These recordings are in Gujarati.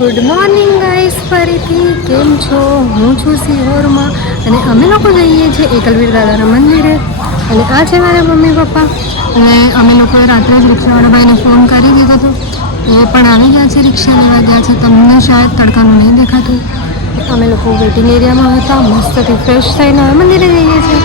ગુડ મોર્નિંગ ગાઈસ, ફરીથી કેમ છો? હું છું સિહોરમાં અને અમે લોકો જઈએ છીએ એકલવીર દાદાના મંદિરે. અને આ છે મારા મમ્મી પપ્પા. અને અમે લોકોએ રાત્રે જ રિક્ષાવાળા ભાઈને ફોન કરી દીધો હતો. એ પણ આવી ગયા છે, રિક્ષા લેવા ગયા છે. તમને શાયદ તડકાનું નહીં દેખાતું. અમે લોકો વેઇટિંગ એરિયામાં હતા. મસ્તથી ફ્રેશ થઈને હવે મંદિરે જઈએ છીએ.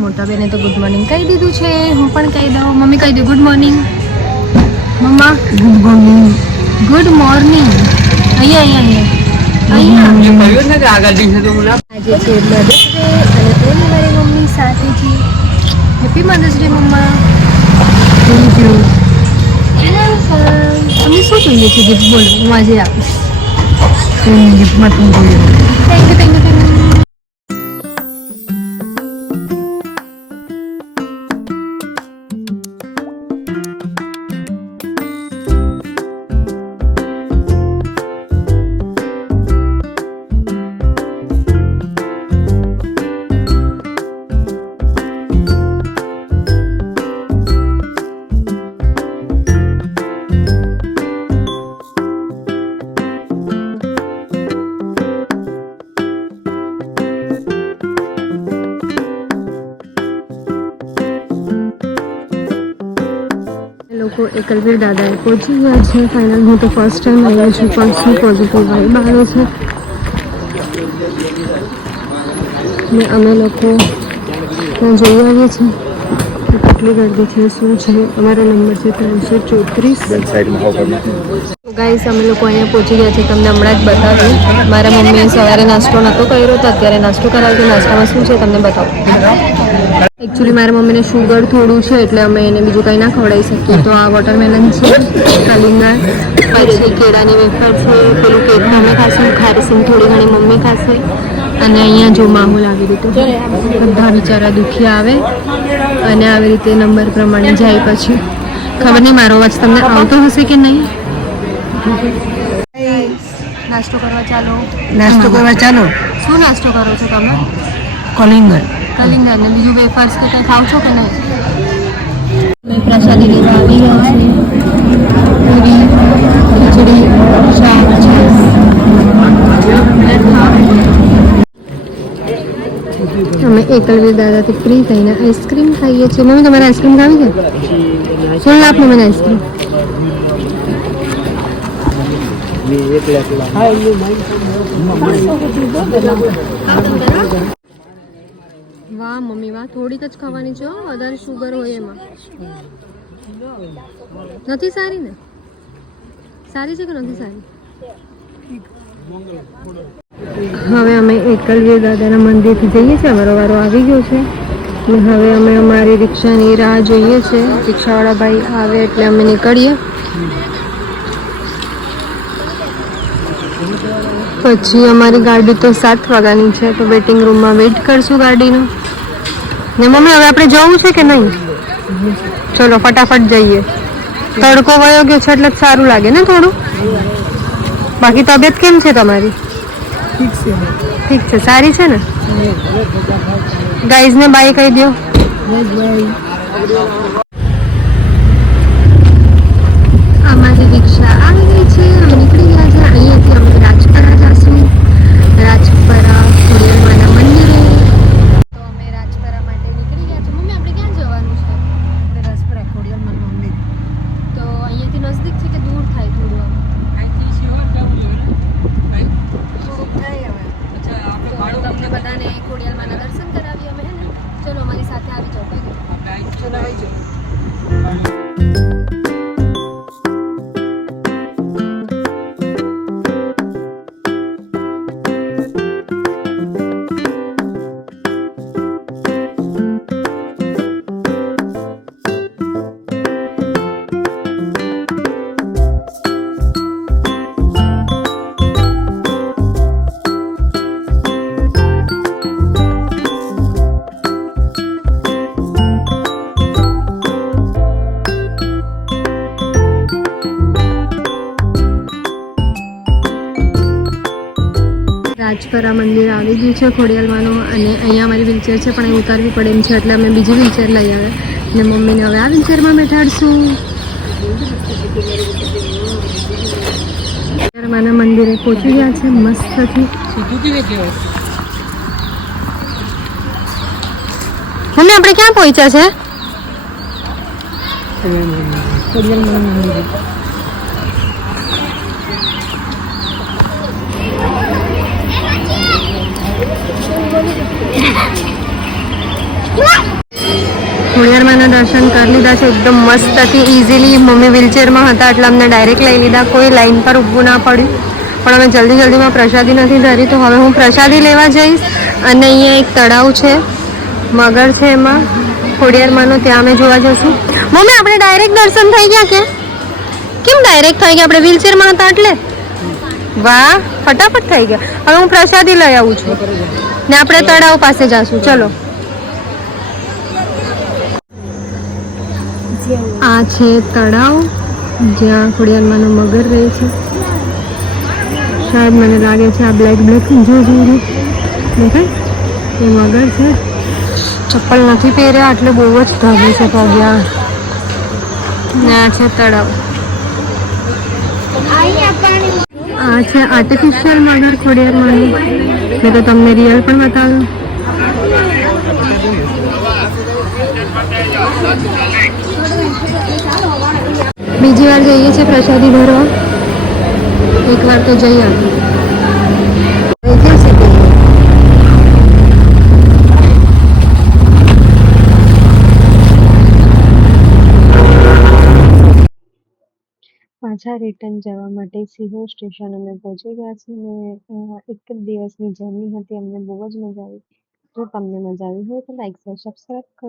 મોટા બેને તો ગુડ મોર્નિંગ કહી દીધું છે. હું પણ કહી દઉં. મમ્મી કહી દે ગુડ મોર્નિંગ. મમ્મા ગુડ મોર્નિંગ. Good morning. અહીંયા આજે છે મધર્સ ડે અને ઓલી મારી મમ્મી સાથે છે. હેપી મધર્સ ડે મમ્મા. Thank you. તમને શું જોઈએ છે ગિફ્ટ? બોલો, હું આજે આપીશ. ગિફ્ટમાં તમે બોલો. Thank you, thank you, thank you. લોકો એકલવીર દાદાએ પહોંચી ગયા છે. ફાઇનલ હું તો ફર્સ્ટ ટાઈમ આવ્યો છું, પણ શું પોઝિટિવ વાઇબ આવે છે. ને અમે લોકો ત્યાં જઈ આવીએ છીએ. કેટલી ગરદી છે, શું છે. અમારો નંબર છે 334. ગાઈસ, અમે લોકો અહીંયા પહોંચી ગયા છે. તમને હમણાં જ બતાવ્યું. મારા મમ્મીએ સવારે નાસ્તો નહોતો કર્યો, તો અત્યારે નાસ્તો કરાવ્યો. નાસ્તામાં શું છે તમને બતાવું. એકચ્યુઅલી મારા મમ્મીને શુગર થોડું છે, એટલે અમે એને બીજું કંઈ ના ખવડાવી શકીએ. તો આ વોટરમેલન છે, કલિંગર, પછી કેળાની વેફર છે, પેલું કેક અમે ખાશું, ખારીસિંગ થોડી ઘણી મમ્મી ખાશે. અને અહીંયા જો માહોલ આવી રીતે બધા બિચારા દુખી આવે અને આવી રીતે નંબર પ્રમાણે જાય. પછી ખબર નહીં મારો અવાજ તમને આવતો હશે કે નહીં. નાસ્તો કરવા ચાલો. નાસ્તો કરવા ચાલો. શું નાસ્તો કરો છો તમે? કલિંગર. કલિંગર ને બીજું વેફર્સ કે કંઈ ખાવ છો કે નહીં? મેં પ્રસાદી લેવા આવી ગયા છે. પૂરી, ખીચડી, શાક. અમે એકલવીર દાદાથી ફ્રી થઈને આઈસ્ક્રીમ ખાઈએ છીએ. મમ્મી તમારે આઈસ્ક્રીમ ખાવી છે? શું આપને મને આઈસ્ક્રીમ? વાહ મમ્મી વાહ, થોડીક જ ખાવાની છે. વધારે શુગર હોય એમાં. નથી સારી ને? સારી છે કે નથી સારી? હવે અમે એકલવીર દાદાના મંદિરથી જઈએ છીએ. અમારો વારો આવી ગયો છે. અને હવે અમે અમારી રિક્ષાની રાહ જોઈએ છે. રિક્ષાવાળા ભાઈ આવે એટલે અમે નીકળીએ. પછી અમારી ગાડી તો 7 વાગ્યાની છે, તો વેઇટિંગ રૂમમાં વેઇટ કરશું ગાડીનો. ને મમ્મી હવે આપણે જવું છે કે નહીં? ચલો ફટાફટ જઈએ. તડકો વયો ગયો છે એટલે સારું લાગે ને થોડું. બાકી તબિયત કેમ છે તમારી? ઠીક છે, સારી છે ને? ગાઈઝને બાય કહી દો. અમારી રિક્ષા આવી ગઈ છે. અમે નીકળી ગયા છે. અહીંયાથી અમે રાજપરા જઈશું. રાજપરા ખોડિયારમાંના મંદિરે. તો અમે રાજપરા માટે નીકળી ગયા છે. મમ્મી આપણે ક્યાં જવાનું છે? રાજપરા ખોડિયારમાંનું મંદિર. તો અહીંયાથી નજદીક છે કે દૂર થાય થોડું? તમને બધાને ખોડિયારમાંના દર્શન કરાવીએ અમે. હે ને? ચલો અમારી સાથે આવી જાઓ. ચલો આવી જાઓ. પર આ મંદિર આવી ગયું છે ખોડિયાલમાંનું, અને અહીંયા અમારી વ્હીલચેર છે પણ એ ઉતારવી પડે એમ છે એટલે અમે બીજી વ્હીલચેર લઈ આવ્યા અને મમ્મીને હવે આ વ્હીલચેરમાં બેઠાડશું. ખોડિયાલમાંના મંદિરે પહોંચી ગયા છે મસ્તથી. મમ્મી આપણે ક્યાં પહોંચ્યા છે? ખોડિયારમાંના દર્શન કરી લીધા છે એકદમ મસ્તથી ઇઝીલી. મમ્મી વ્હીલચેરમાં હતા એટલે અમને ડાયરેક્ટ લઈ લીધા, કોઈ લાઈન પર ઊભું ના પડ્યું. પણ અમે જલ્દીમાં પ્રસાદી નથી ધરી તો હવે હું પ્રસાદી લેવા જઈશ. અને અહીંયા એક તળાવ છે, મગર છે એમાં ખોડિયારમાંનું, ત્યાં અમે જોવા જઈશું. મમ્મી આપણે ડાયરેક્ટ દર્શન થઈ ગયા કે કેમ? ડાયરેક્ટ થઈ ગયા, આપણે વ્હીલચેરમાં હતા એટલે. વાહ, ફટાફટ થઈ ગયા. હવે હું પ્રસાદી લઈ આવું છું ને આપણે તળાવ પાસે જઈશું. ચલો. આ છે તળાવ જ્યાં ખોડિયારમાંનો મગર રહે છે. શાયદ મને લાગે છે આ બ્લેક જો દેખાય એ મગર છે. ચપ્પલ નથી પહેર્યા એટલે બહુ જ ધાગે છે પગ્યા. ને આ છે તળાવ. આ છે આર્ટિફિશિયલ મગર ખોડિયારમાંનું. મેં તો તમને રિયલ પણ બતાવ્યું. બીજી વાર જઈએ છીએ પ્રસાદી ભરવા. એક વાર તો જઈ આવી. પાછા રિટર્ન જવા માટે સિહોર સ્ટેશન અમે પહોંચી ગયા છીએ ને એક જ દિવસની જર્ની હતી. અમને બહુ જ મજા આવી. જો તમને મજા આવી હોય તો લાઈક સબસ્ક્રાઈબ કરો.